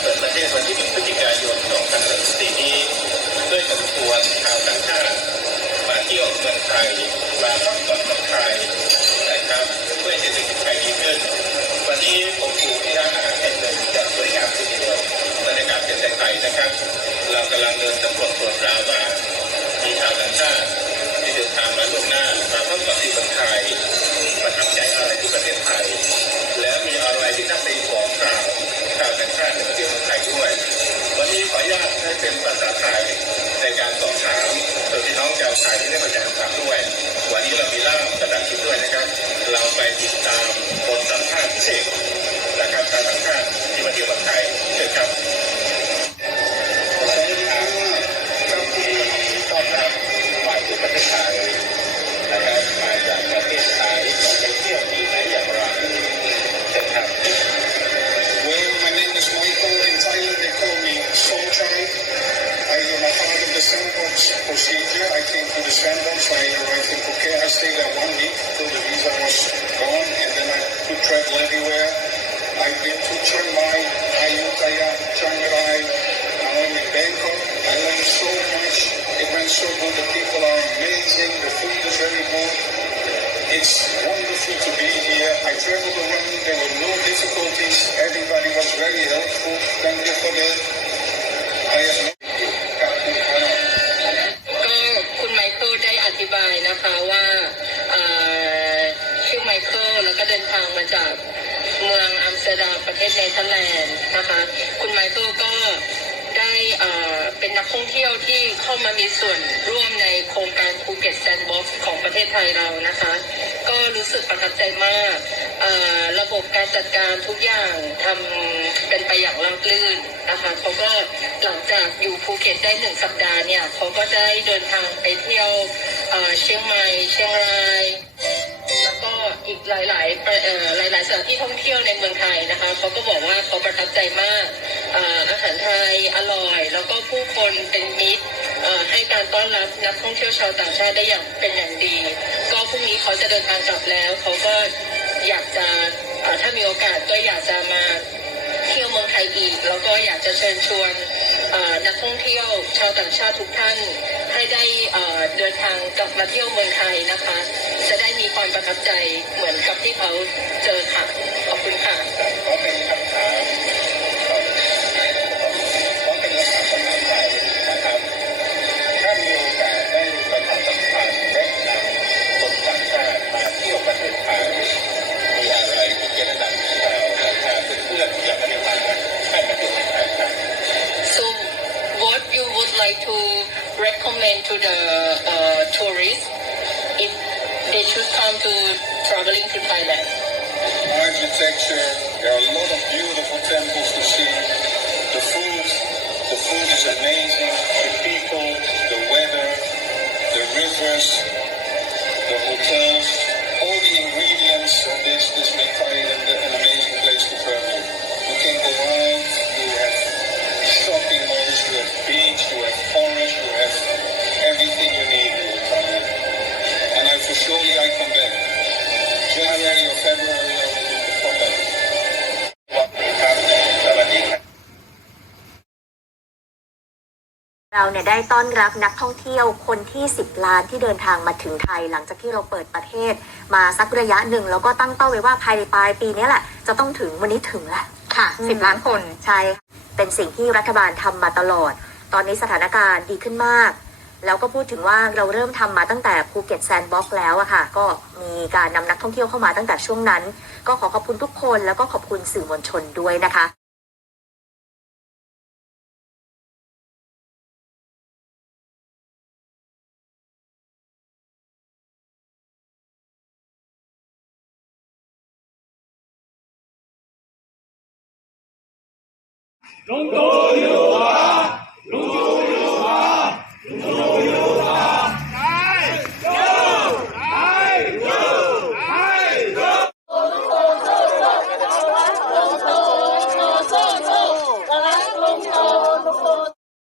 เปิดประเทศวันที่1พฤศจิกายน2564นี้ด้วยกำชวนชาวต่างชาติมาเที่ยวเมืองไทยมาพักผ่อนเมืองไทยนะครับเพื่อเศรษฐกิจไทยดีขึ้นวันนี้ผมอยู่ที่ร้านอาหารแห่งหนึ่ง everywhere. I've been to Chiang Mai, Ayutthaya, Chiang Rai. I'm in Bangkok. I learned so much. It went so good. The people are amazing. The food is very good. It's wonderful to be here. I traveled around. There were no difficulties. Everybody was very helpful. มาจากเมืองอัมสเตอร์ดัมประเทศเนเธอร์แลนด์นะคะคุณไมเคิลก็ได้เป็นนักท่องเที่ยวที่เข้ามามีส่วนร่วมในโครงการภูเก็ตแซนด์บ็อกซ์ของประเทศไทยเรานะคะ ก็รู้สึกประทับใจมาก ระบบการจัดการทุกอย่างทำเป็นไปอย่างราบรื่นนะคะเขาก็หลังจากอยู่ภูเก็ตได้หนึ่งสัปดาห์เนี่ยเขาก็ได้เดินทางไปเที่ยวเชียงใหม่เชียงราย หลายๆเอ่อหลาย ๆสถานที่ท่องเที่ยวในเมืองไทยนะคะเขาก็บอกว่าเขาประทับใจมากอาหารไทยอร่อย แล้วก็ผู้คนเป็นมิตรให้การต้อนรับนักท่องเที่ยวชาวต่างชาติได้อย่างเป็นอย่างดี ก็พรุ่งนี้เขาจะเดินทางกลับแล้วเขาก็อยากจะถ้ามีโอกาสก็อยากจะมาเที่ยวเมืองไทยอีก แล้วก็อยากจะเชิญชวน นักท่องเที่ยวชาวต่างชาติทุกท่านให้ได้เดินทางกลับมาเที่ยวเมืองไทยนะคะ จะได้มีความประทับใจเหมือนกับที่เขาเจอค่ะ ขอบคุณค่ะ recommend to the uh, tourists if they should come to traveling to Thailand architecture. There are a lot of beautiful temples to see. The food, the food is amazing. The people, the weather, the rivers, the hotels, all the ingredients of this this make surely I come back. January or February I will come back. สวัสดีครับสวัสดีครับเราเนี่ยได้ต้อนรับนักท่องเที่ยวคนที่ 10 ล้านที่เดินทางมาถึงไทย หลังจากที่เราเปิดประเทศ มาสักระยะหนึ่งแล้วก็ตั้งเป้าไว้ว่าภายในปลายปีนี้แหละ จะต้องถึงวันนี้ถึงแล้วค่ะอืมสิบล้านคนใช่ค่ะเป็นสิ่งที่รัฐบาลทำมาตลอด ตอนนี้สถานการณ์ดีขึ้นมาก แล้วก็พูดถึงว่าเราเริ่มทำมาตั้งแต่ภูเก็ตแซนด์บ็อกซ์แล้วอะค่ะ ก็มีการนำนักท่องเที่ยวเข้ามาตั้งแต่ช่วงนั้น ก็ขอขอบคุณทุกคนแล้วก็ขอบคุณสื่อมวลชนด้วยนะคะ 龙沟有啊。